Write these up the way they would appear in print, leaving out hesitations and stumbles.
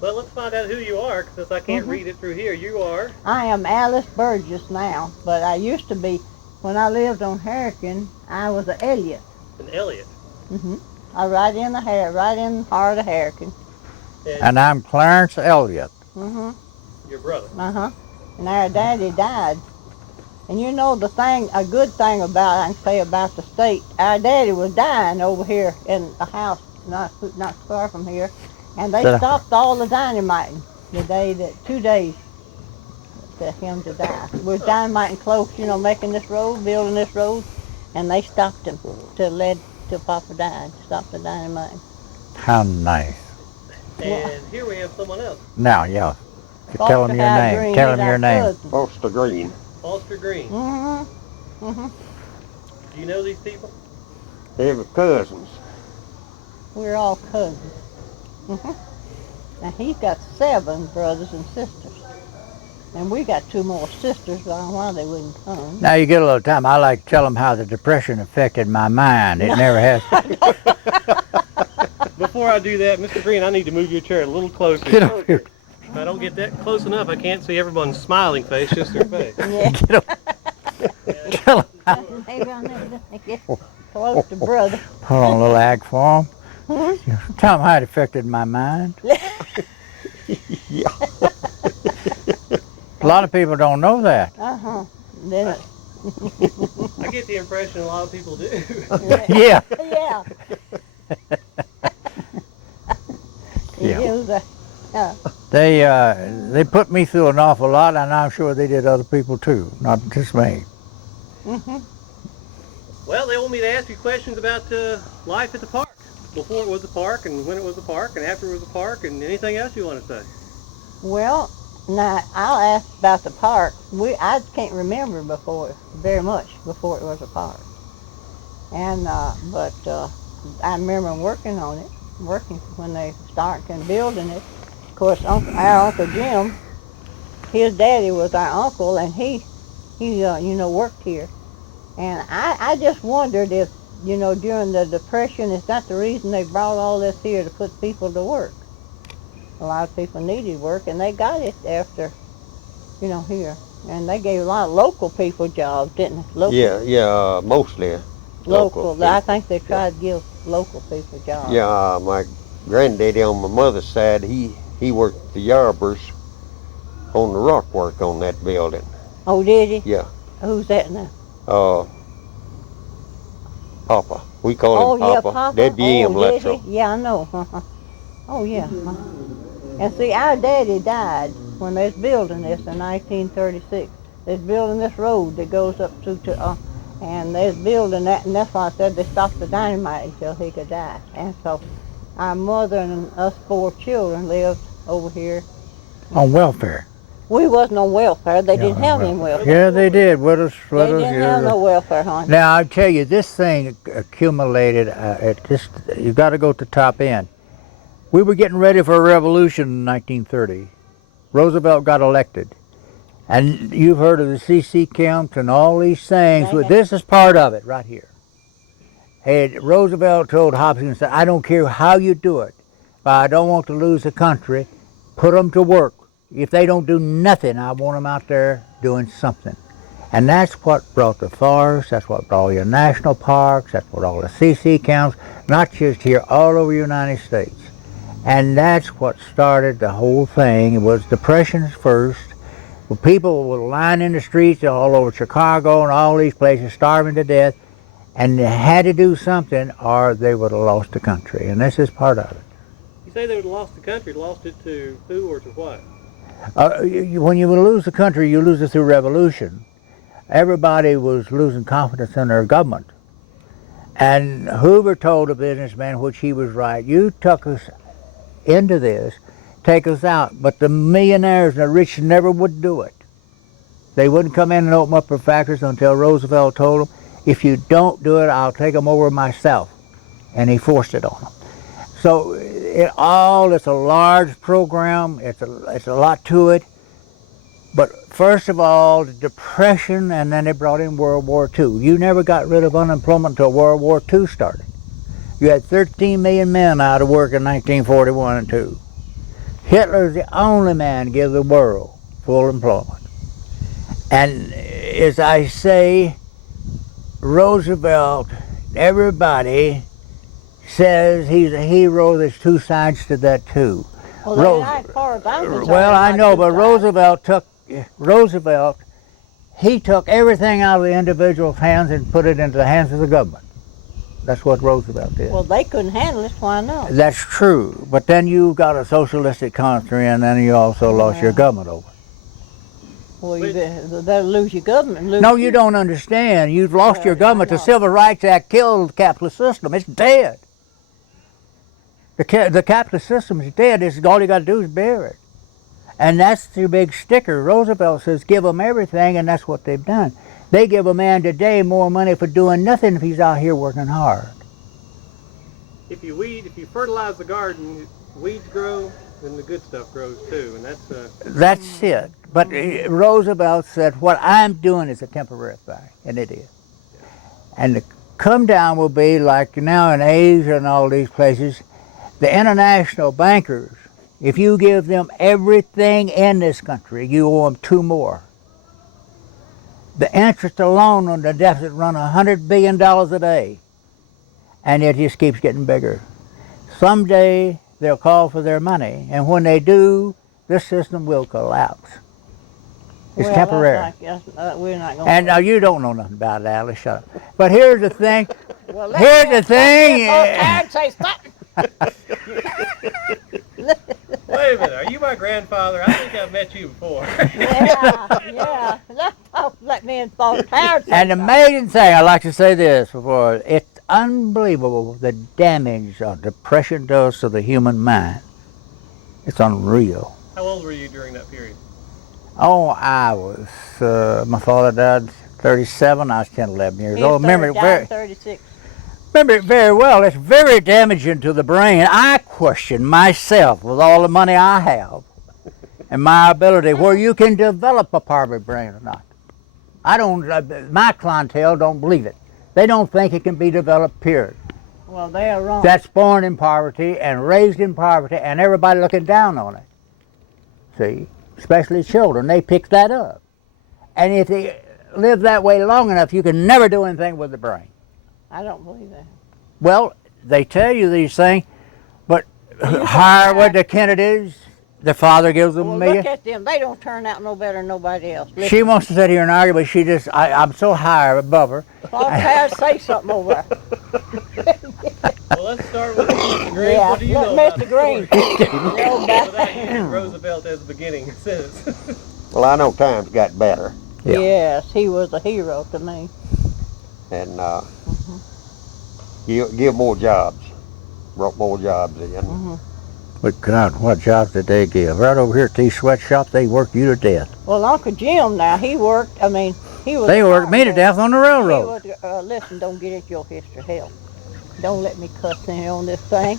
Well, let's find out who you are, since I can't read it through here. You are? I am Alice Burgess now, but I used to be, when I lived on Hurricane, I was an Elliot. An Elliot. I was right in the heart of Hurricane. And I'm Clarence Elliot. Your brother. And our daddy died. And you know a good thing about, I can say about the state, our daddy was dying over here in a house not far from here. And they stopped all the dynamiting the day 2 days for him to die. We was dynamiting close, making this road, building this road, and they stopped him till Papa died. Stopped the dynamiting. How nice. And here we have someone else. Now, yeah. Tell him your name. Green, tell him your name. Foster Green. Foster Green. Do you know these people? They were cousins. We're all cousins. Now he's got 7 brothers and sisters. And we got 2 more sisters. I don't know why they wouldn't come. Now you get a little time. I like to tell them how the Depression affected my mind. It never has. Before I do that, Mr. Green, I need to move your chair a little closer. Get up here. If I don't get that close enough, I can't see everyone's smiling face, just their face. Yeah. Get up. Tell them. Maybe I'll never get close to brother. Put on a little ag for them. Tell them how it affected my mind. Yeah. A lot of people don't know that. Then I get the impression a lot of people do. Yeah. Yeah. Yeah. They put me through an awful lot, and I'm sure they did other people too, not just me. Well, they want me to ask you questions about life at the park. Before it was a park, and when it was a park, and after it was a park, and anything else you want to say. Well, now I'll ask about the park. I can't remember very much before it was a park. And but I remember working on it, when they started building it. Of course, our Uncle Jim, his daddy was our uncle, and he worked here. And I just wondered if, during the Depression, is that the reason they brought all this here, to put people to work? A lot of people needed work, and they got it after, here. And they gave a lot of local people jobs, didn't they? Local. Yeah, mostly. Local. I think they tried to give local people jobs. Yeah, my granddaddy on my mother's side, he worked the Yarbers on the rock work on that building. Oh, did he? Yeah. Who's that now? Papa. We call him Papa. Yeah, Papa. That'd be him, did Letro. he? Yeah, I know. Oh, yeah. And see, our daddy died when they was building this in 1936. They was building this road that goes up through to, and they was building that, and that's why I said they stopped the dynamite until he could die. And so our mother and us 4 children lived over here. On welfare. We wasn't on welfare. They didn't have any welfare. Yeah, they did. Widows. They didn't have no welfare, honey. Now I tell you, this thing accumulated. You got to go to the top end. We were getting ready for a revolution in 1930. Roosevelt got elected, and you've heard of the CC camps and all these things. Okay. This is part of it right here. Hey, Roosevelt told Hopkins, "I don't care how you do it, but I don't want to lose the country. Put them to work. If they don't do nothing, I want them out there doing something." And that's what brought the forests, that's what brought all your national parks, that's what all the CC camps, not just here, all over the United States. And that's what started the whole thing. It was depressions first. Well, people were lying in the streets all over Chicago and all these places, starving to death, and they had to do something or they would have lost the country. And this is part of it. You say they would have lost the country, lost it to who or to what? When you lose the country, you lose it through revolution. Everybody was losing confidence in their government. And Hoover told a businessman, which he was right, you took us into this, take us out. But the millionaires and the rich never would do it. They wouldn't come in and open up their factories until Roosevelt told them, if you don't do it, I'll take them over myself. And he forced it on them. So it's a large program, it's a lot to it. But first of all, the Depression, and then they brought in World War II. You never got rid of unemployment until World War II started. You had 13 million men out of work in 1941 and 2. Hitler's the only man to give the world full employment. And as I say, Roosevelt, everybody says he's a hero. There's two sides to that too. Well, they're not as far as I'm concerned. Well, I not know, two but sides. Roosevelt, he took everything out of the individual's hands and put it into the hands of the government. That's what Roosevelt did. Well, they couldn't handle it, why not? That's true, but then you got a socialistic country, and then you also lost your government over it. Well, you better lose your government. No, you don't understand. You've lost your government. The Civil Rights Act killed the capitalist system. It's dead. The capitalist system is dead. All you got to do is bury it. And that's the big sticker. Roosevelt says give them everything, and that's what they've done. They give a man today more money for doing nothing if he's out here working hard. If you fertilize the garden, weeds grow, then the good stuff grows too, and That's it. But Roosevelt said, what I'm doing is a temporary thing, and it is. And the come down will be like now in Asia and all these places, the international bankers, if you give them everything in this country, you owe them two more. The interest alone on the deficit run $100 billion a day, and it just keeps getting bigger. Someday they'll call for their money, and when they do, this system will collapse. It's temporary. We're not going. And you don't know nothing about it, Alice. Shut up. But here's the thing. Well, here's the thing. Say stop. Wait a minute, are you my grandfather? I think I've met you before. Yeah. Let me install the power. And the amazing thing, I'd like to say this before, it's unbelievable the damage or depression does to the human mind. It's unreal. How old were you during that period? Oh, I was, my father died 37, I was 10, 11 years old. Remember it 36. Remember it very well. It's very damaging to the brain. I question myself with all the money I have and my ability where you can develop a poverty brain or not. I don't, my clientele don't believe it. They don't think it can be developed, period. Well, they are wrong. That's born in poverty and raised in poverty and everybody looking down on it. See? Especially children, they pick that up. And if they live that way long enough, you can never do anything with the brain. I don't believe that. Well, they tell you these things, but hire with the Kennedys, the father gives them Well, $1 million. look at them. They don't turn out no better than nobody else. Listen. She wants to sit here and argue, but she just, I'm so high above her. Paul Paris say something over there. Well, let's start with Mr. Green. Yeah, What do you know about Mr. Green. Without using Roosevelt as the beginning sentence. Well, I know times got better, Yeah. Yes, he was a hero to me. and give more jobs, brought more jobs in. But God, what jobs did they give? Right over here at these sweatshops, they work you to death. Well, Uncle Jim now, he worked, he was... They worked me to death on the railroad. He was, listen, don't get into your history, hell. Don't let me cuss in on this thing.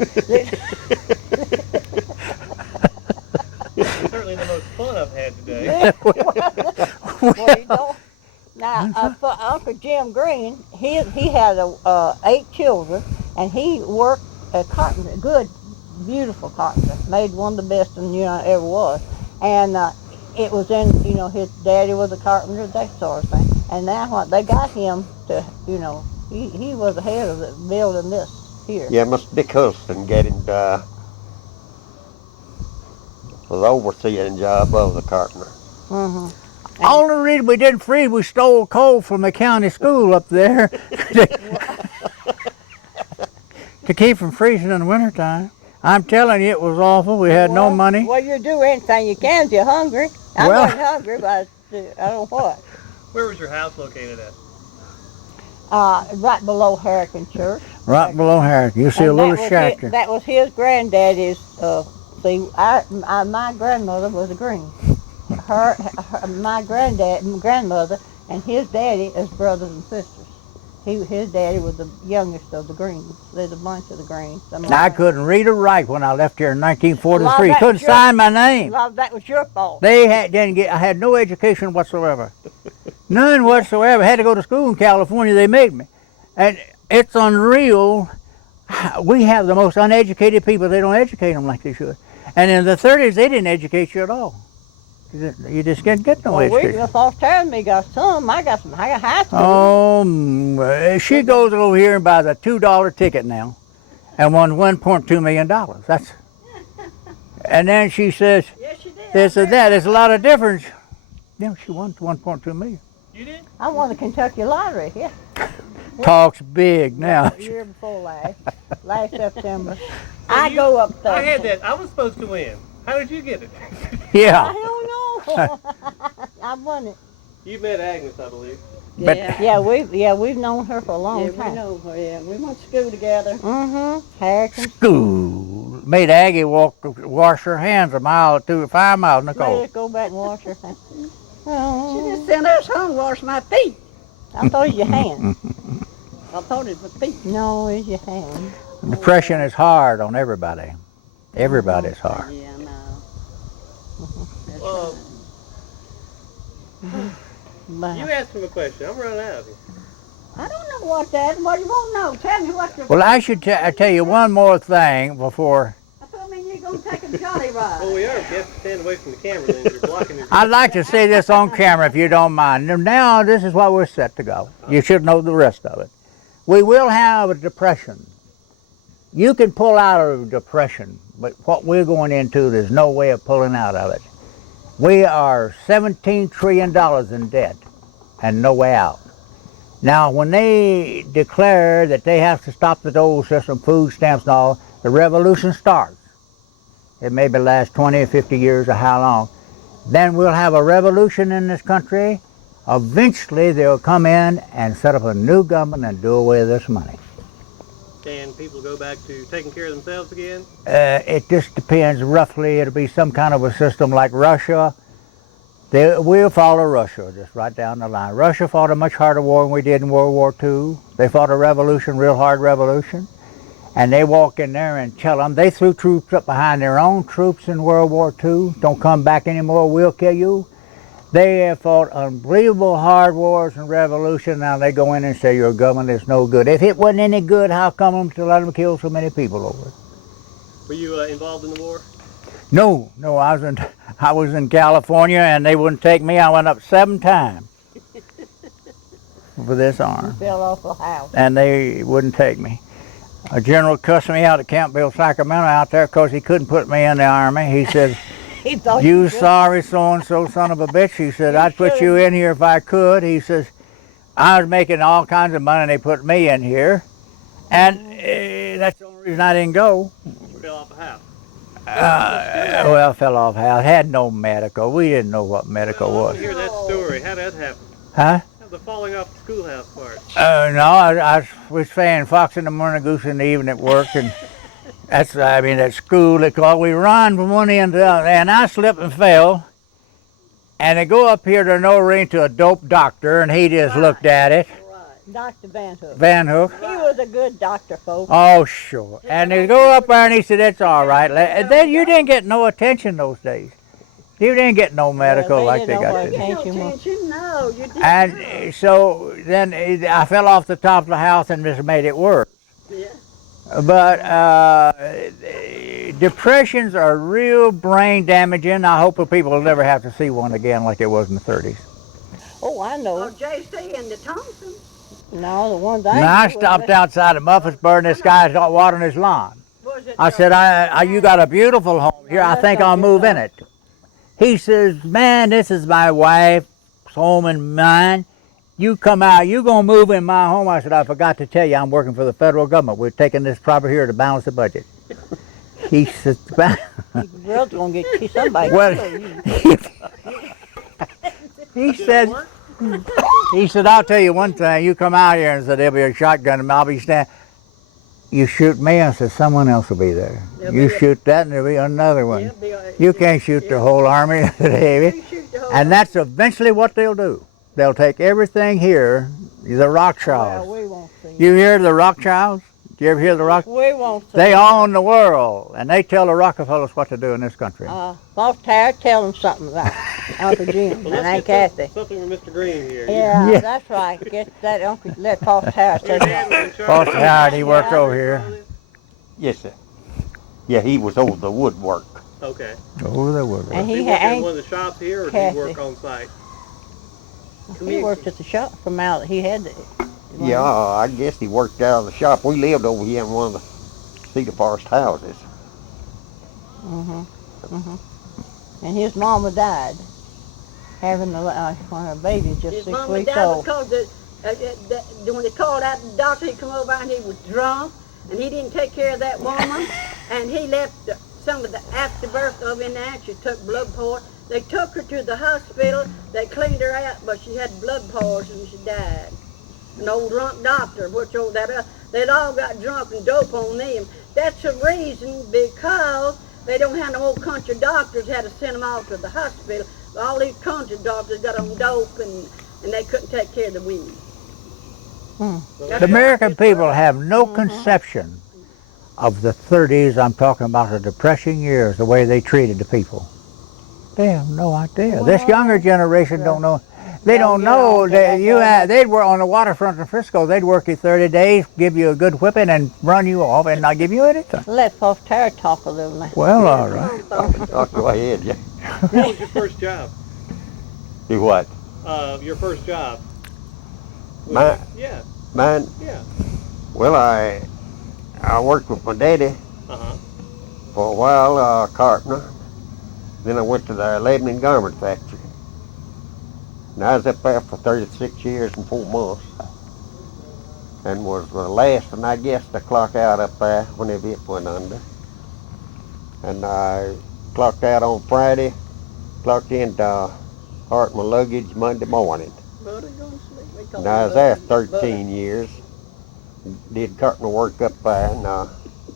Certainly the most fun I've had today. Well, you don't. Now, for Uncle Jim Green, he had 8 children, and he worked a carpenter, good, beautiful carpenter, made one of the best in the United ever was. And it was in, his daddy was a carpenter, that sort of thing. And now what they got him to, he was the head of the building this here. Yeah, Mr. Dick Huston got him the overseeing job of the carpenter. Only reason we didn't freeze, we stole coal from the county school up there to keep from freezing in the wintertime. I'm telling you, it was awful. We had no money. Well, you do anything you can if you're hungry. I wasn't hungry, but I don't know what. Where was your house located at? Right below Hurricane Church. Right below here. You see a little shack there. That was his granddaddy's. My grandmother was a Green. My grandmother, and his daddy is brothers and sisters. His daddy was the youngest of the Greens. There's a bunch of the Greens. I couldn't read or write when I left here in 1943. Well, Couldn't sign my name. Well, that was your fault. I had no education whatsoever. None whatsoever. Had to go to school in California, they made me. And it's unreal. We have the most uneducated people. They don't educate them like they should. And in the 30s, they didn't educate you at all. You just didn't get no education. Foster Terry and me got some. I got high school. Oh, she goes over here and buys a $2 ticket now, and won $1.2 million. That's. And then she says, Yes, she did. this and that. There's a lot of difference. Yeah, she won 1.2 million. You did? I won the Kentucky lottery. Yeah. Talks big now. The year before last September. I go up there. I had that. I was supposed to win. How did you get it? Yeah. I don't know. I won it. You met Agnes, I believe. But- We've known her for a long time. We know her, yeah. We went to school together. Mm-hmm. Harrison. School made Aggie wash her hands a mile or 5 miles, Nicole. Let's go back and wash her hands. She Oh, just sent us home to wash my feet. I thought it was your hand. I thought it was feet. No, it's your hand. Depression is hard on everybody. Everybody's hard. Yeah, I know. That's Well, But you asked him a question. I'm running out of here. I don't know what that. What do you want to know? Tell me what you're. Well, I should tell you one more thing before. I told me you're gonna take a jolly ride. Well, we are. If you have to stand away from the camera, then you're blocking his. I'd like to say this on camera if you don't mind. Now, this is what we're set to go. You should know the rest of it. We will have a depression. You can pull out of a depression, but what we're going into, there's no way of pulling out of it. We are $17 trillion in debt and no way out. Now, when they declare that they have to stop the old system, food stamps and all, the revolution starts. It maybe last 20 or 50 years or how long. Then we'll have a revolution in this country. Eventually, they'll come in and set up a new government and do away with this money. And people go back to taking care of themselves again. It just depends. Roughly, it'll be some kind of a system like Russia. We'll follow Russia, just right down the line. Russia fought a much harder war than we did in World War II. They fought a revolution, real hard revolution. And they walk in there and tell them, they threw troops up behind their own troops in World War II. Don't come back anymore, we'll kill you. They have fought unbelievable hard wars and revolution. Now they go in and say your government is no good. If it wasn't any good, how come them to let them kill so many people over it? Were you involved in the war? No, I was in California and they wouldn't take me. I went up 7 times for this arm, fell off a house. and they wouldn't take me. A general cussed me out at Campbell, Sacramento, out there because he couldn't put me in the army. He said, He thought "You sorry so-and-so son of a bitch." He said, "I'd put you in here if I could." He says, "I was making all kinds of money and they put me in here." And that's the only reason I didn't go. You fell off a house. Well, fell off house. Had no medical. We didn't know what medical Well, I want was. to hear that story. How did that happen? Huh? The falling off the schoolhouse part. No, I was playing Fox in the morning, Goose in the evening at work, and at school, they call we run from one end to the other, and I slipped and fell, and they go up here to No Ring to a dope doctor, and he just looked at it. Dr. Van Hook. Van Hook. He was a good doctor, folks. Oh, sure. And they go up there, and he said, "It's all right." And then you didn't get no attention those days. You didn't get no medical they like they didn't got know today. what No attention, no, you didn't. And so then I fell off the top of the house and just made it worse. Yeah. But depressions are real brain damaging. I hope that people will never have to see one again like it was in the 30s. Oh, I know. Oh, JC and the Thompson. No, the ones I Now I knew was stopped that- outside of Muffinsburg and this guy's watering his lawn. Was it? I said, you got a beautiful home here. I think I'll move in it. He says, "Man, this is my wife's home and mine. You come out, you gonna move in my home." I said, "I forgot to tell you, I'm working for the federal government. We're taking this property here to balance the budget." He said, The girl's gonna get somebody. well, he said, "I'll tell you one thing. You come out here and said there'll be a shotgun and I'll be standing. You shoot me," I said, "someone else will be there. You shoot that and there'll be another one. You can't shoot the whole army of the Navy." And that's eventually what they'll do. They'll take everything here, the Rothschilds. Well, we won't see. You hear the Rothschilds? Do you ever hear the Rothschilds? We won't see. They own the world, and they tell the Rockefellers what to do in this country. Boss Tara, tell them something about Uncle Jim Well, and let's Aunt get Kathy. something with Mr. Green here. Yeah, Yeah. that's right. Get that Uncle, let Boss Tara say Your that. dad was in charge Foster of- Howard, he worked over here. Yes, sir. Yeah, he was over the woodwork. Okay. Oh, there was. And Does he he work in had one of the shops here, or does Kathy. he work on site? he worked at the shop from out. He had the. Yeah, I guess he worked out of the shop. We lived over here in one of the Cedar Forest houses. And his mama died, having when her baby just His 6 mama weeks died old. because when they called out the doctor, he come over and he was drunk, and he didn't take care of that woman, and he left some of the afterbirth of in there. She took blood pours. They took her to the hospital. They cleaned her out, but she had blood pours and she died. An old drunk doctor, which old that they'd all got drunk and dope on them. That's the reason, because they don't have no old country doctors, had to send them all to the hospital. All these country doctors got on dope and they couldn't take care of the women. The American people have no conception of the 30s. I'm talking about the depressing years, the way they treated the people. They have no idea. This younger generation don't know. They don't know that they'd work on the waterfront in Frisco. They'd work you 30 days, give you a good whipping, and run you off, and not give you anything. Let Foster talk a little now. Well, all right. Go ahead, yeah. What was your first job? Do what? Your first job. Mine? Yeah. Mine? Yeah. Well, I worked with my daddy for a while, carpenter. Then I went to the Lebanon garment factory. And I was up there for 36 years and 4 months. And was the last, and I guess, to clock out up there whenever it went under. And I clocked out on Friday, clocked in to part my luggage Monday morning. And I was there 13 years. Did carpenter work up there, and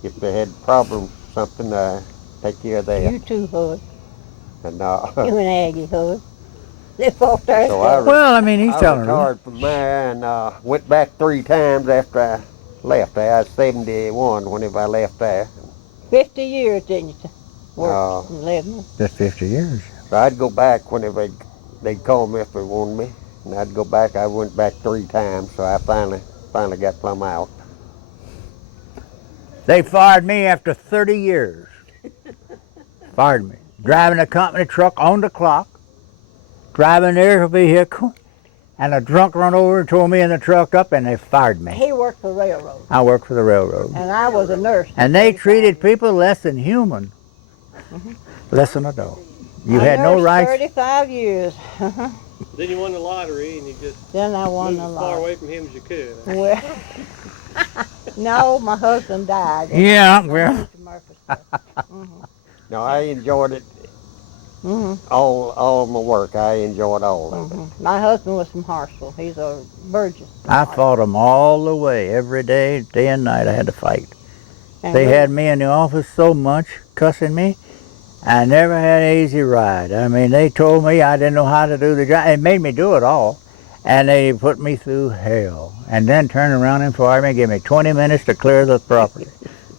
if they had problems, something, take care of that. You too, Hood. And You and Aggie, Hood. Let Foster So talk. Well, I mean, he's I telling her. retired from there and went back 3 times after I left there. I was 71 whenever I left there. 50 years, didn't you? Worked in Lebanon. Just 50 years. So I'd go back whenever they'd call me if they wanted me. And I'd go back. I went back 3 times, so I finally got plumb out. They fired me after 30 years. Fired me. Driving a company truck on the clock, driving their vehicle, and a drunk run over and tore me in the truck up, and they fired me. He worked for the railroad. I worked for the railroad. And I was a nurse. And they treated people less than human. Less than a dog. You had no nursed rights. 35 years. Then you won the lottery, and you just Then I won moved the as far lottery. away from him as you could. Well, no, my husband died. Yeah, well. Now I enjoyed it. Mm-hmm. All my work, I enjoyed all of it. My husband was from Hartsville. He's a Burgess. I fought them all the way, every day and night I had to fight. And They had me in the office so much, cussing me. I never had an easy ride. I mean, they told me I didn't know how to do the job. It made me do it all. And they put me through hell. And then turned around and fired me and gave me 20 minutes to clear the property.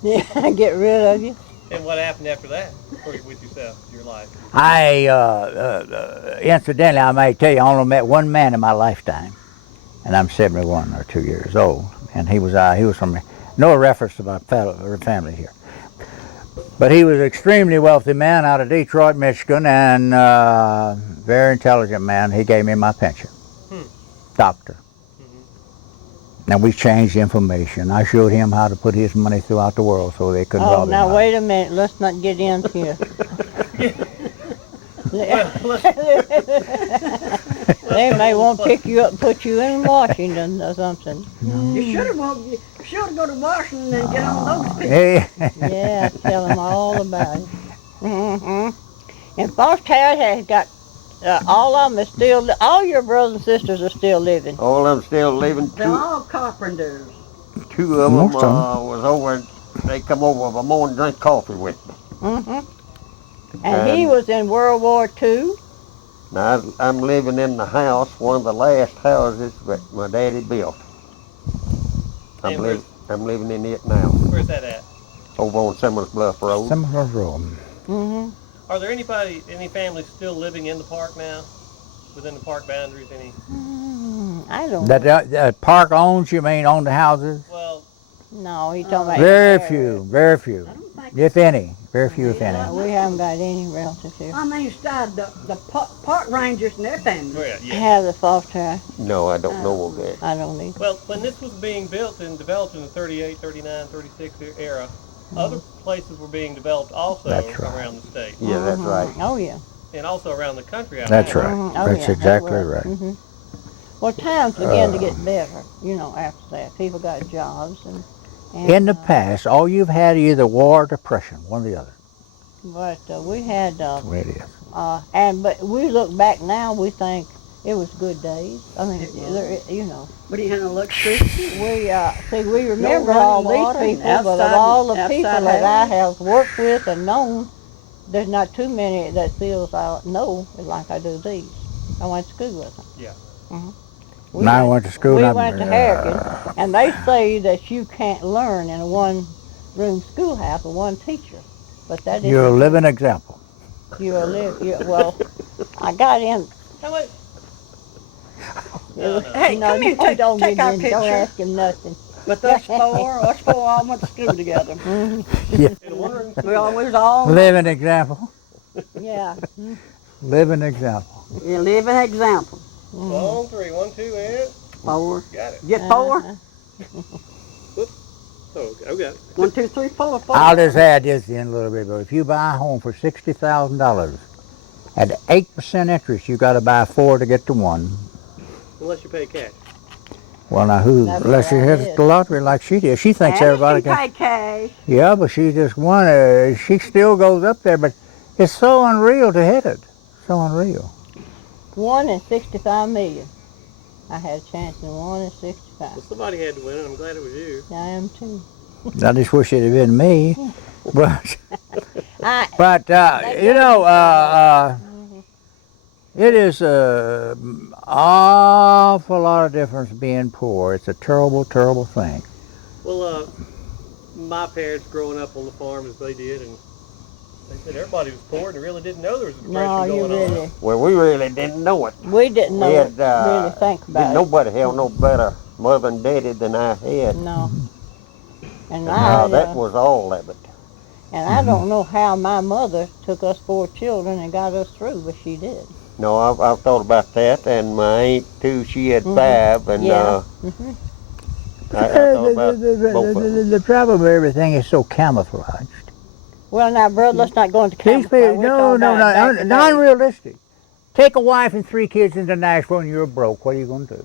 Yeah, get rid of you. And what happened after that with yourself, your life? I, incidentally, I may tell you, I only met one man in my lifetime. And I'm 71 or 2 years old. And he was from, no reference to my family here. But he was an extremely wealthy man out of Detroit, Michigan, and very intelligent man. He gave me my pension. Doctor. And we changed information. I showed him how to put his money throughout the world so they couldn't rob him. Now wait a minute. Let's not get into it. They may want to pick you up and put you in Washington or something. You should have go to Washington and get on those people. Hey. Yeah, tell them all about it. And Foster has got all of them are still. All your brothers and sisters are still living. All of them still living. They're all carpenters. 2 of them Most of them. was over. They come over in the morning and drink coffee with me. And he was in World War II. Now I'm living in the house, one of the last houses that my daddy built. I'm living in it now. Where's that at? Over on Summer's Bluff Road. Summer's Road. Are there any families still living in the park now? Within the park boundaries, any? I don't know. That the park owns, you mean, own the houses? Well, No, he's talking about Very few, I don't think if any. Very few, if any. We haven't got any relatives here. I mean, started the park rangers and their families. Oh, yeah. Have the foster. No, I don't know of that. I don't need. Well, when this was being built and developed in the 38, 39, 36 era, other places were being developed also That's right. around the state. Yeah, that's right. Oh yeah. And also around the country. That's there. right. Oh, That's yeah, exactly was. right. Well, times began to get better, after that. People got jobs and In the past, all you've had is either war or depression, one or the other. But we had, That's the way it is. but we look back now, we think it was good days. I mean, But he had no electricity. we remember running all water these and people, but of outside- all the people outside that I houses. have worked with and known, there's not too many that feels I know like I do these. I went to school with them. Yeah. And I went to school. We up went to Harrison, and they say that you can't learn in a one-room schoolhouse with one teacher. But that You're a isn't. living example. Well, I got in. How much? Hey, come here, take our Don't picture. ask him nothing. But us four all went to school together. Yeah. In one room? We always all Living example. Yeah. Living example. you live an example. Long three. 1, 2, and 4. got it. Get 4. Uh-huh. Oh, okay. 1, 2, 3, 4. 4. I'll just add this in a little bit, but if you buy a home for $60,000 at 8% interest, you got to buy 4 to get to 1. Unless you pay cash. Well, now That's unless she what I hits did. the lottery like she did. She thinks And everybody if you can. pay cash. Yeah, but she just won. She still goes up there, but it's so unreal to hit it. So unreal. 1 in 65 million. I had a chance in 1 in 65. Well, somebody had to win it. I'm glad it was you. I am too. I just wish it had been me, but I, but it is an awful lot of difference being poor. It's a terrible, terrible thing. Well, my parents growing up on the farm as they did, and they said everybody was poor and they really didn't know there was a depression no, you going on. really. Well, we really didn't know it. We didn't know We it, had, really think about Didn't it. nobody have no better mother and daddy than I had. No. And That was all of it. And I don't know how my mother took us 4 children and got us through, but she did. No, I've thought about that, and my aunt too. She had 5, and Yeah. I thought about both of them. The problem with everything is so camouflaged. Well, now, brother, let's not go into These camouflage. people, We're no, talking no, about back in the day. non-realistic. Take a wife and 3 kids into Nashville and you're broke. What are you going to do?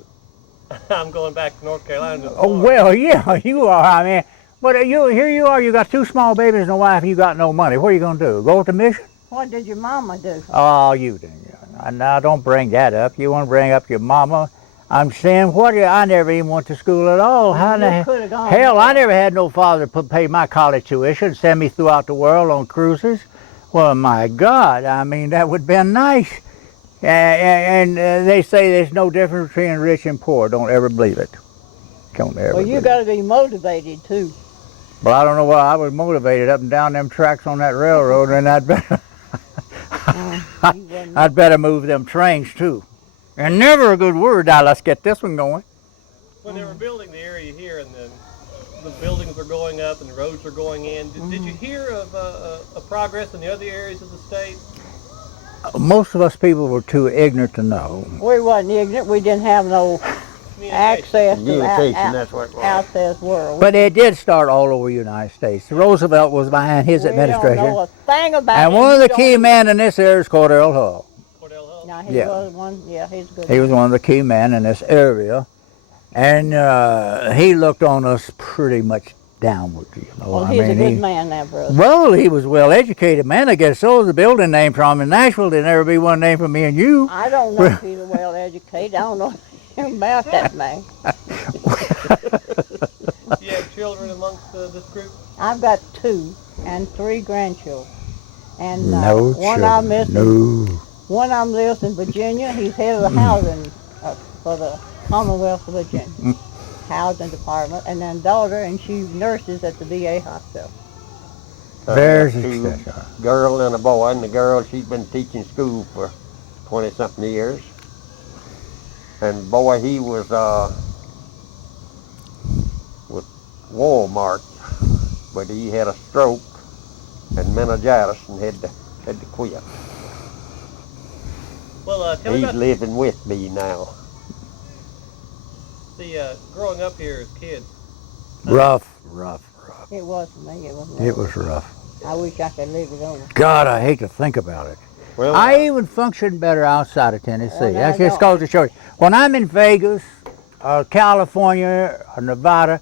I'm going back to North Carolina. To the Oh, farm. well, yeah, you are. I mean, but here you are. You got 2 small babies and a wife. And you got no money. What are you going to do? Go to mission? What did your mama do? Oh, you didn't. Now, don't bring that up. You want to bring up your mama. I'm saying, I never even went to school at all. You could have gone. Hell, I never had no father to pay my college tuition, send me throughout the world on cruises. Well, my God, I mean, that would have been nice. And they say there's no difference between rich and poor. Don't ever believe it. Don't ever Well, you believe got to be motivated, too. it. Well, I don't know why I was motivated up and down them tracks on that railroad, and I'd better, I'd better move them trains, too. And never a good word. Now, let's get this one going. When they were building the area here and the buildings are going up and the roads are going in, did you hear of progress in the other areas of the state? Most of us people were too ignorant to know. We wasn't ignorant. We didn't have no access to Communication, that's what it was. outside world. But it did start all over the United States. Roosevelt was behind his we don't administration. know a thing about And it. one of You the key don't- men in this area is Cordell Hull. Cordell Hull? No, he Yeah. was one. Yeah, he's good. He was one of the key men in this area. And he looked on us pretty much downward, you know. Well, I he's a mean, good man now, brother. Well, he was well-educated man. I guess so was the building name from him in Nashville. There'd never be one name for me and you. I don't know if he's well educated. I don't know anything about that man. You have children amongst this group? I've got 2 and 3 grandchildren. And No one of them is children. No. one of them lives in Virginia. He's head of the housing for the Commonwealth of Virginia housing department. And then daughter, and she nurses at the VA hospital. There's I got a 2 extension. girl and a boy, and the girl, she's been teaching school for 20-something years. And boy, he was with Walmart, but he had a stroke, and meningitis and had to quit. Well, tell me He's about living with me now. the growing up here as kids. Rough. It wasn't me. It wasn't. It was rough. I wish I could live it over. God, I hate to think about it. Well, I even function better outside of Tennessee. Well, That I just don't. goes to show you. When I'm in Vegas, California, or Nevada,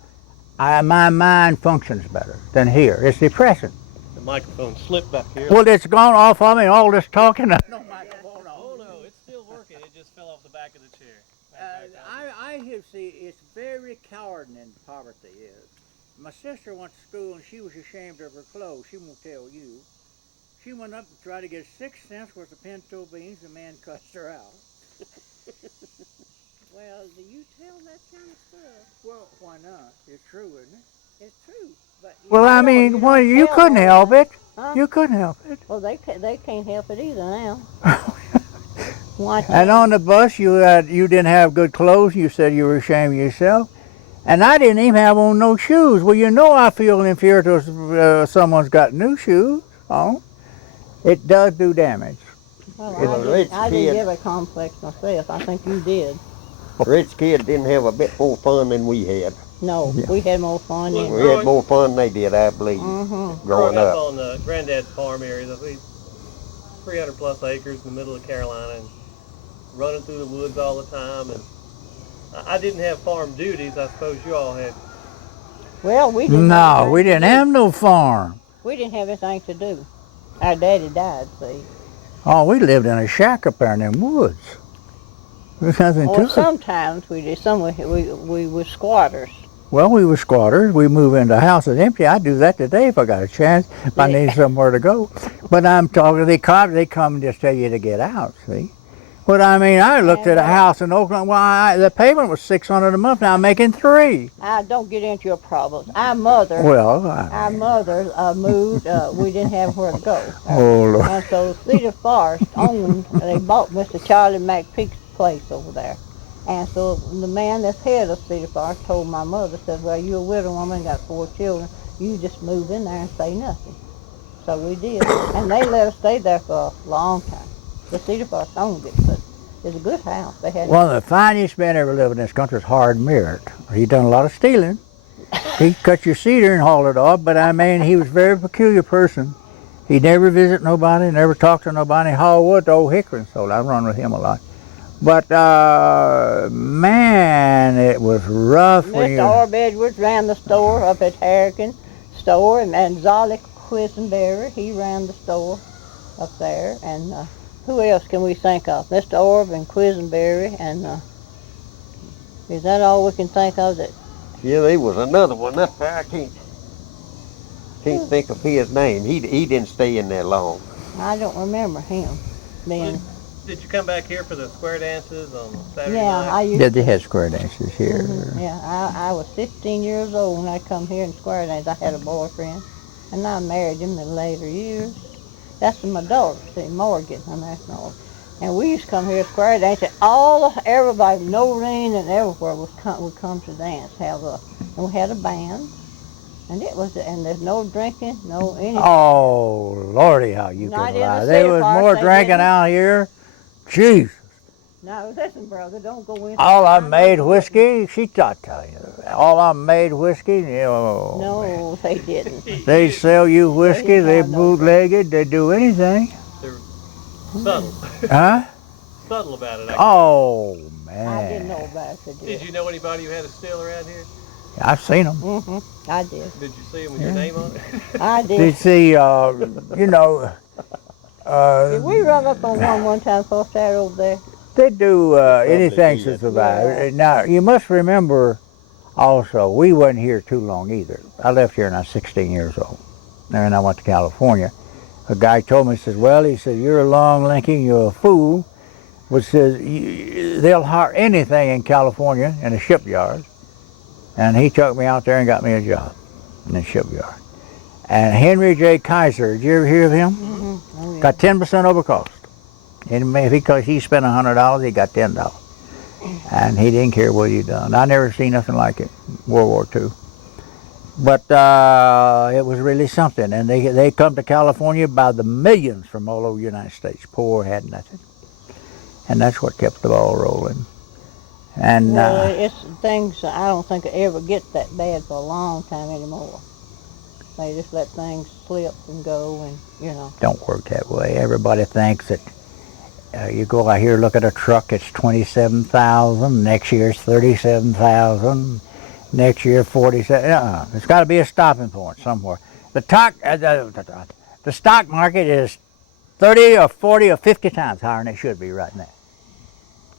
my mind functions better than here. It's depressing. The microphone slipped back here. Well, it's gone off on me, all this talking. Oh no, it's still working. It just fell off the back of the chair. I hear, see, it's very cowarding in poverty is. My sister went to school and she was ashamed of her clothes. She won't tell you. She went up to try to get 6 cents worth of pinto beans. The man cussed her out. Well, do you tell that kind of stuff? Well, why not? It's true, isn't it? It's true. But Well, I mean, well, you couldn't help it. Huh? You couldn't help it. Well, they can't help it either now. Watch And on the bus, you didn't have good clothes. You said you were ashamed of yourself. And I didn't even have on no shoes. Well, you know I feel inferior to someone's got new shoes on. It does do damage. Well, If a rich I didn't kid- give a complex myself. I think you did. rich kids didn't have a bit more fun than we had. No, we had more fun Well, than. We had more fun than they did, I believe, Mm-hmm. growing up. on Granddad's farm area, 300 plus acres in the middle of Carolina, and running through the woods all the time. And I didn't have farm duties. I suppose you all had. Well, we didn't. No, we didn't have no farm. We didn't have anything to do. Our daddy died, see. Oh, we lived in a shack up there in them woods. There's nothing Or to it. sometimes we did. We were squatters. Well, we were squatters. We move into a house that's empty. I'd do that today if I got a chance, if I needed somewhere to go. But I'm talking, they come and just tell you to get out, see? But I mean, I looked at a house in Oakland. Well, the payment was $600 a month. Now I'm making $300. I don't get into your problems. Our mother moved. We didn't have where to go. Oh, Lord. And so Cedar Forest owned. They bought Mr. Charlie McPeak's place over there. And so the man that's head of Cedar Forest told my mother, said, "Well, you're a widow woman, got 4 children. You just move in there and say nothing." So we did, and they let us stay there for a long time. The Cedar Forest owned it, but it's a good house. They had. One of the finest men ever lived in this country is Hard Merritt. He done a lot of stealing. He cut your cedar and hauled it off, but I mean, he was a very peculiar person. He never visit nobody, never talked to nobody. Hauled wood to Old Hickory and sold. I run with him a lot. But, man, it was rough. Mr. Orb Edwards ran the store up at Harrigan store, and Zolly Quisenberry, he ran the store up there. And who else can we think of? Mr. Orb and Quisenberry, and is that all we can think of? That Yeah, there was another one up there. I can't think of his name. He didn't stay in there long. I don't remember him being. Did you come back here for the square dances on Saturday Yeah, night? I used. Yeah, they had square dances here. Yeah, I was 15 years old when I come here in square dance. I had a boyfriend, and I married him in later years. That's my daughter, see, Morgan, and that's all. And we used to come here square dance, and everybody, Noreen and everywhere would come to dance. And we had a band, and there's no drinking, no anything. Oh, Lordy, how you Not could in the lie. There was Cedar more Forest, they drinking didn't. out here. Jesus. No, listen, brother, don't go in. All I made whiskey, she tell you. All I made whiskey, you know. No, they didn't. They sell you whiskey, they have no bootleg it, they do anything. They're subtle. Huh? Subtle about it. Oh, man. I didn't know about it. Did you know anybody who had a still around here? I've seen them. I did. Did you see them with your name on it? I did. You see, you know, Did we run up on one time before Saturday over there? they do anything to did. survive. Yeah. Now, you must remember also, we wasn't here too long either. I left here when I was 16 years old. And I went to California. A guy told me, he said, "You're a long linking, you're a fool," which says, they'll hire anything in California in a shipyard. And he took me out there and got me a job in the shipyard. And Henry J. Kaiser, did you ever hear of him? Oh, yeah. Got 10% over cost. And because he spent $100, he got $10. And he didn't care what he done. I never seen nothing like it, World War II. But it was really something, and they come to California by the millions from all over the United States. Poor had nothing, and that's what kept the ball rolling. And Well, it's things I don't think it ever gets that bad for a long time anymore. They just let things slip and go, and you know. don't work that way. Everybody thinks that you go out here, look at a truck, it's 27,000. Next year it's 37,000. Next year 47. There's got to be a stopping point somewhere. The stock market is 30 or 40 or 50 times higher than it should be right now.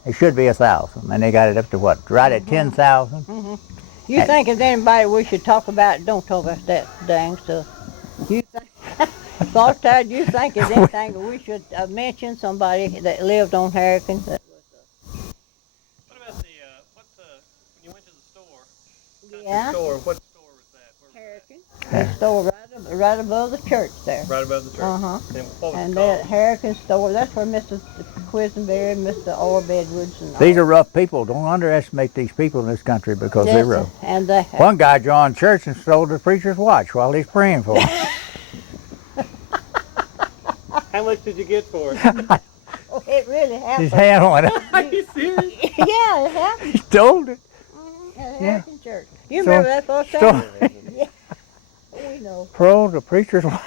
It should be 1,000, and they got it up to what? Right at 10,000. You think if anybody we should talk about, don't talk about that dang stuff. You think, Saltide, you think there's anything that we should mention somebody that lived on Hurricane? What about the, when you went to the store? Yeah. Store, what store was that? Where was Hurricane. The store right above the church there. that? Right above the church. Uh-huh. And what was And it that called? Hurricane store, that's where Mr. Quisenberry and Mr. Orr Edwards and all. These are rough people. Don't underestimate these people in this country because they're Yes, rough. and they One guy joined church and stole the preacher's watch while he's praying for him. How much did you get for it? oh, it really happened. His hand went up. Are you serious? Yeah, it happened He stole it. at Yeah. Hurricane Church. You So- remember that first so- time? Yeah, we know. Stole the preacher's watch.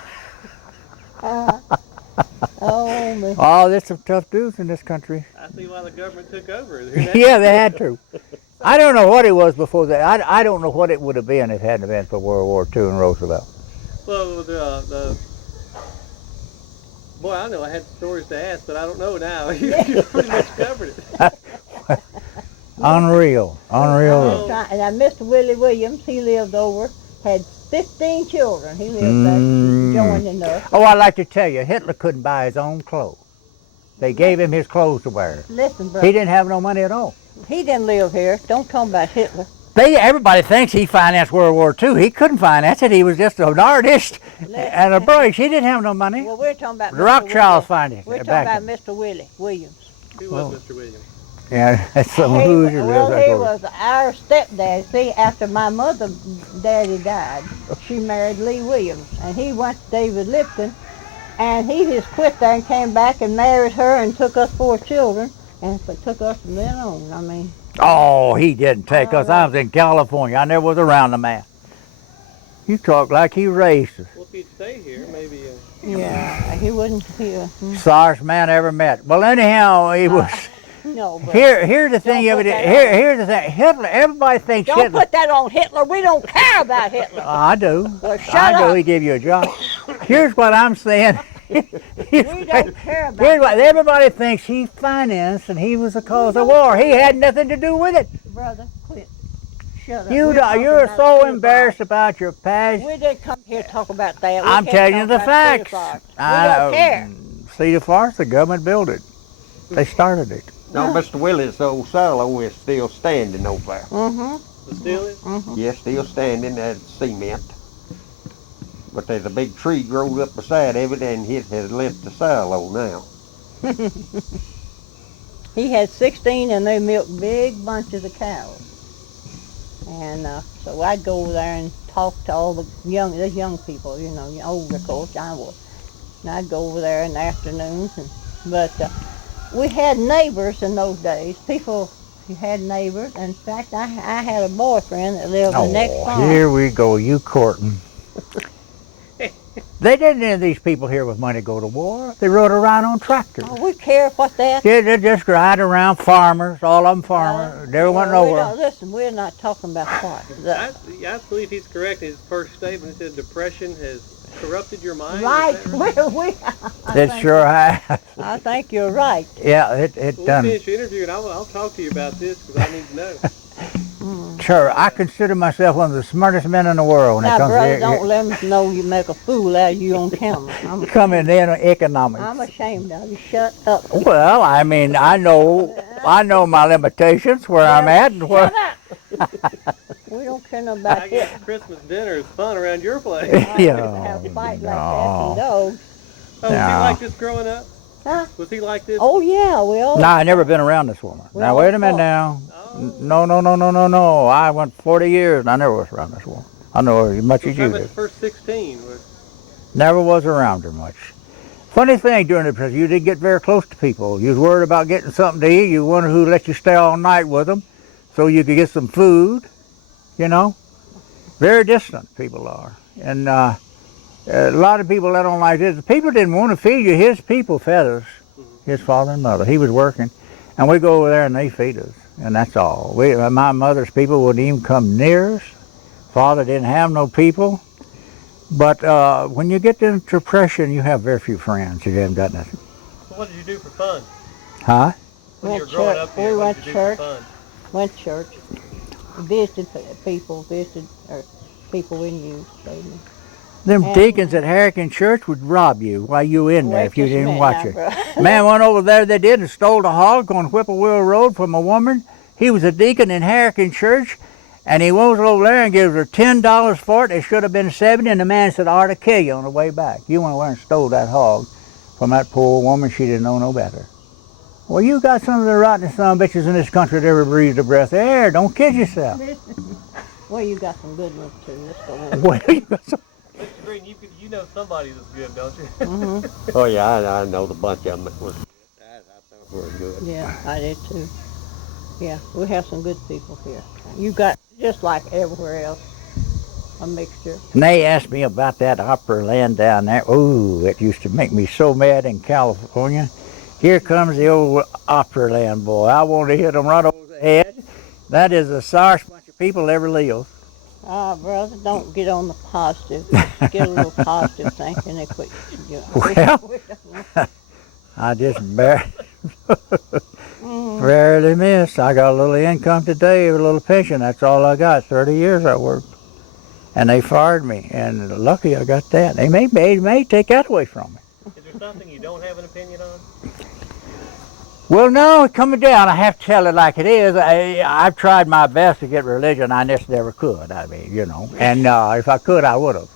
Oh, man. Oh, there's some tough dudes in this country. I see why the government took over. Yeah, they had to. I don't know what it was before that. I don't know what it would have been if it hadn't been for World War II and Roosevelt. Well, boy, I know I had stories to ask, but I don't know now. You pretty much covered it. Unreal. Unreal. And now Mr. Willie Williams, he lived over, had 15 children. He lived there, joining us. Oh, I'd like to tell you, Hitler couldn't buy his own clothes. They gave him his clothes to wear. Listen, brother, He didn't have no money at all. he didn't live here. Don't talk about Hitler. Everybody thinks he financed World War II. He couldn't finance it. He was just an artist and a brush. He didn't have no money. Well, we're talking about The Rothschilds Mr. financed We're it talking back about then. Mr. Willie Williams. Who was Mr. Williams? Yeah, that's some He, Hoosier well, lives he that was our stepdad. See, after my mother, daddy died, she married Lee Williams, and he went to David Lipton, and he just quit there and came back and married her and took us 4 children, and it took us from then on. I mean, Oh, he didn't take us. I was in California. I never was around the man. You talk like he raised us. Well, if you'd stay here, maybe. yeah, he wouldn't. Sorriest man I ever met. Well, anyhow, he was. No, but Here's the thing Don't of it. put that Here's the thing. Hitler. Everybody thinks don't Hitler. put that on Hitler. We don't care about Hitler. I do. Well, shut I do. up. He gave you a job. Here's what I'm saying. We don't care about Here's what everybody thinks he financed and he was the cause of war. He had nothing to do with it. Brother, quit. Shut up. You We're talking you're about so Cedar embarrassed about your past. We didn't come here to talk about that. We I'm can't telling you talk the about facts. Cedar Forest. I We don't care. Cedar Forest, the government built it. They started it. No, Mr. Willie's old silo is still standing over there. Mm-hmm. The steel is? Yes, still standing. That's cement. But there's a big tree growed up beside of it, and it has left the silo now. He had 16, and they milked big bunches of cows. And so I'd go over there and talk to all the young people, you know, older, of course, I was. And I'd go over there in the afternoons. But we had neighbors in those days. People, you had neighbors. In fact, I had a boyfriend that lived the next farm. Here we go, you courting. They didn't, any of these people here with money go to war. They rode around on tractors. Oh, we care what that. Yeah, they just ride around, farmers, all of them farmers. They went nowhere. Listen, we're not talking about what. I believe he's correct. His first statement said depression has corrupted your mind. Right. Is that right? It sure has. I think you're right. Yeah, it We'll done. finish your interview, and I'll talk to you about this because I need to know. Sure, I consider myself one of the smartest men in the world when it Now, comes brother, to don't let me know you make a fool out of you on camera. coming in economics. I'm ashamed of you. Shut up. Well, I mean, I know my limitations, where I'm at, and where. We don't care no I about that. guess Christmas dinner is fun around your place. Have a fight like that and dogs. Oh, was he No. like this growing up? Huh? Was he like this? Oh, yeah, we all. No, I never been around this woman. We Now all wait a minute fought. now. Oh. No. I went 40 years and I never was around this woman. I know her as much Who as you came at do. the first 16? Never was around her much. Funny thing during the prison, you didn't get very close to people. You was worried about getting something to eat. You wondered who let you stay all night with them so you could get some food, you know. Very distant people are. And a lot of people that don't like this. The people didn't want to feed you. His people fed us, his father and mother. He was working. And we go over there and they feed us. And that's all. My mother's people wouldn't even come near us. Father didn't have no people. But when you get into depression, you have very few friends. You haven't got nothing. So what did you do for fun? Huh? When you were Went growing church. up here, We what went did you do church. for fun? Went to church. Visited people. Visited people we knew. Them And- deacons at Harrigan Church would rob you while you were in there if you Wait just a didn't minute watch now, it. bro. Man went over there, they did, and stole the hog on Whippoorwill Road from a woman. He was a deacon in Harrigan Church, and he went over there and gave her $10 for it. It should have been 70, and the man said, I ought to kill you on the way back. You went over there and stole that hog from that poor woman. She didn't know no better. Well, you got some of the rottenest son of bitches in this country that ever breathed a breath of air. Don't kid yourself. Well, you got some good ones too. Let's go on. Well, you got some. Mr. Green, you know somebody that's good, don't you? Mm-hmm. Oh yeah, I know the bunch of them that was. I thought were good. Yeah, I did too. Yeah, we have some good people here. You got, just like everywhere else, a mixture. And they asked me about that opera land down there. Ooh, it used to make me so mad in California. Here comes the old opera land boy. I want to hit them right over the head. That is the sorriest bunch of people ever lived. Ah, brother, don't get on the positive. Get a little positive thinking and quit. You know, Well, I just barely missed. I got a little income today, a little pension. That's all I got. 30 years I worked. And they fired me. And lucky I got that. They may take that away from me. Is there something you don't have an opinion on? Well, no, it's coming down. I have to tell it like it is. I've tried my best to get religion. I just never could. I mean, you know. And if I could, I would have.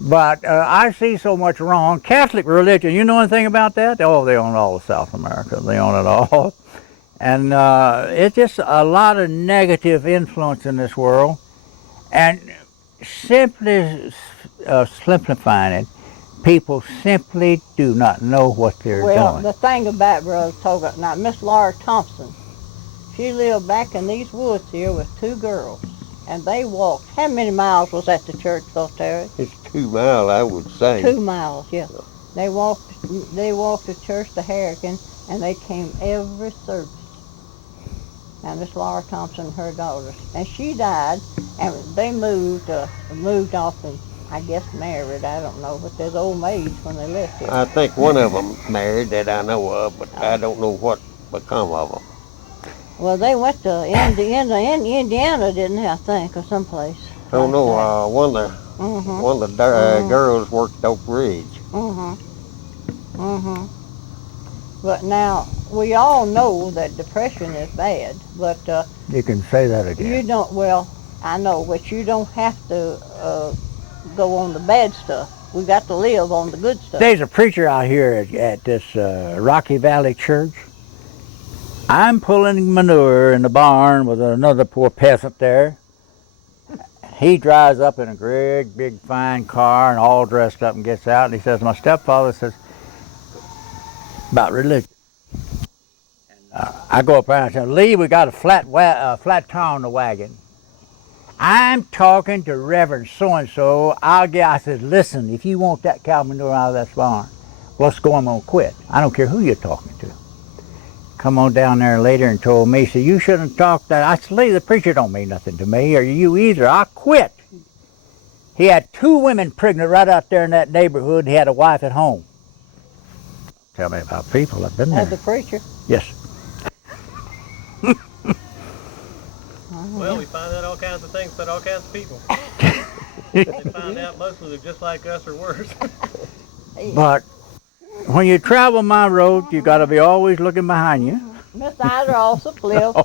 But I see so much wrong. Catholic religion, you know anything about that? Oh, they own all of South America. They own it all. And it's just a lot of negative influence in this world. And simply simplifying it, people simply do not know what they're Well, doing. the thing about Brother Toga, now Miss Laura Thompson, she lived back in these woods here with two girls, and they walked. How many miles was that to church, Brother Terry? It's 2 miles, I would say. 2 miles, yeah. They walked to church to Harrigan, and they came every service. Now Miss Laura Thompson and her daughters, and she died, and they moved off and I guess married. I don't know, but there's old maids when they left here. I think one of them married that I know of, but I don't know what become of them. Well, they went to Indiana, didn't they? I think, or someplace. I don't know. One of the girls worked at Oak Ridge. But now we all know that depression is bad, but You can say that again. you don't. Well, I know, but you don't have to go on the bad stuff. We got to live on the good stuff. There's a preacher out here at this Rocky Valley Church. I'm pulling manure in the barn with another poor peasant there. He drives up in a great, big, fine car and all dressed up and gets out, and he says, my stepfather says, about religion. And I go up there and I say, Lee, we got a flat tire on the wagon. I'm talking to Reverend so-and-so. I said, listen, if you want that cow manure out of that barn, let's go, I'm going to quit. I don't care who you're talking to. Come on down there later and told me, said, you shouldn't talk that. I said, Lee, the preacher don't mean nothing to me, or you either. I quit. He had 2 women pregnant right out there in that neighborhood. He had a wife at home. Tell me about people. I've been there. As the preacher. Yes. Well, we find out all kinds of things about all kinds of people. They find out mostly they're just like us or worse. But when you travel my road, you got to be always looking behind you. Miss Ida also lived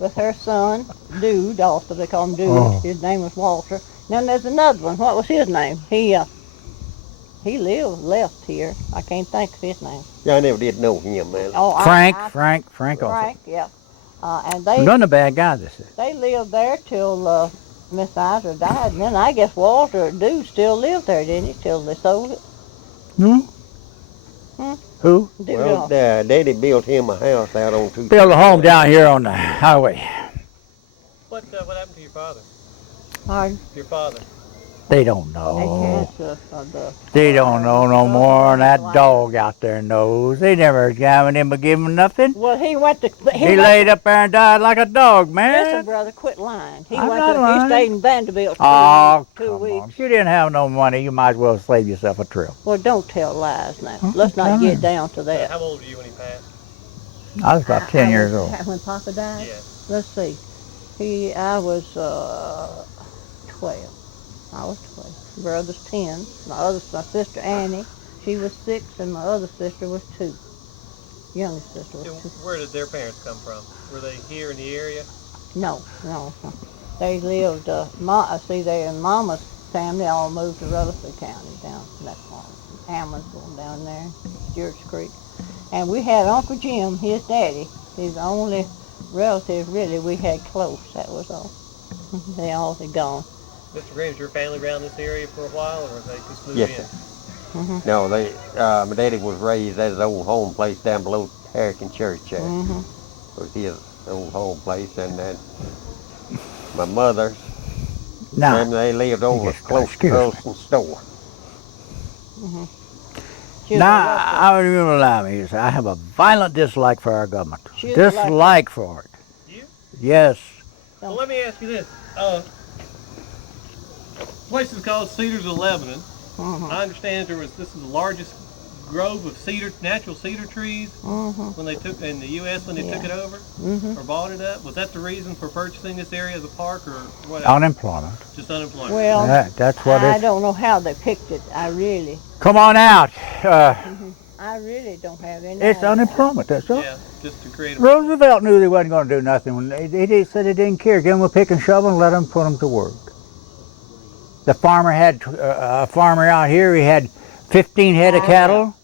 with her son, Dude, also they call him Dude. Oh. His name was Walter. Then there's another one. What was his name? He left here. I can't think of his name. Yeah, I never did know him, man. Oh, Frank Frank, also. yeah. And they Not a bad guy, this is. lived there till Miss Isa died, and then I guess Walter Dew still lived there, didn't he? Till they sold it. Hmm? Who? Well, Daddy built him a house out on 2. Built a home down here on the highway. What happened to your father? Pardon? Your father? They don't They know. cancer of the. They don't know no more than that dog out there knows. They never examined him or give him nothing. Well, he went to. He laid up there and died like a dog, Listen, man. brother, quit lying. He I'm went not to. lying. He stayed in Vanderbilt Oh, two come weeks. on. If you didn't have no money, you might as well save yourself a trip. Well, don't tell lies now. Oh, Let's not I'm get telling down to that. How old were you when he passed? I was about 10 years old. When Papa died? Yeah. Let's see. I was 12. I was 12. Brother's 10. My sister Annie, she was 6, and my other sister was 2. Youngest sister was And 2. where did their parents come from? Were they here in the area? No. They lived, they and Mama's family all moved to Rutherford County down that far. Amazon down there, Stewart's Creek. And we had Uncle Jim, his daddy, his only relative really we had close, that was all. They all had gone. Mr. Green, was your family around this area for a while, or they just moved Yes, in? sir. No, my daddy was raised at his old home place down below Harrican Church there. It was his old home place, and then my mother, and they lived over close to Colston store. Now, I would allow me to say I have a violent dislike for our government. Dislike for it. You? Yes. Well, let me ask you this. The place is called Cedars of Lebanon. I understand this is the largest grove of natural cedar trees when they took in the U.S. when they took it over or bought it up. Was that the reason for purchasing this area as a park, or what? Unemployment. Just unemployment. Well, that's what I don't know how they picked it. Come on out. I really don't have any. It's idea. Unemployment. That's all. Yeah, just to create. Roosevelt knew they wasn't going to do nothing. When he said he didn't care. Give them a pick and shovel and let them put them to work. The farmer had a farmer out here. He had 15 head of cattle.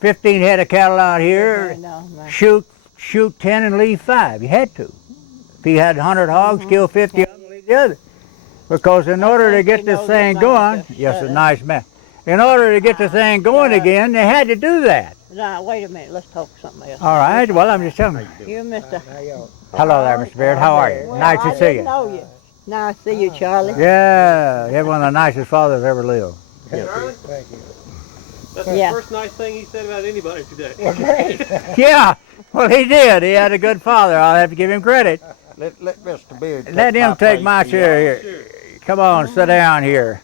15 head of cattle out here. No. Shoot 10 and leave 5. You had to. If he had 100 hogs, kill 50 of them and leave the other. Because in order to get this thing going, yes, a nice man. In order to get the thing going again, they had to do that. Now, wait a minute. Let's talk something else. All right. Well, I'm just telling you. You, Mr. Hello there, Mr. Beard. How are you? Well, Nice to see I you. know you. Now I see you, Charlie. Yeah, you're one of the nicest fathers ever lived. Charlie? Thank you. That's the first nice thing he said about anybody today. Great. Yeah, well, he did. He had a good father. I'll have to give him credit. Let Mr. Beard Let him take my chair here. Come on, sit down here.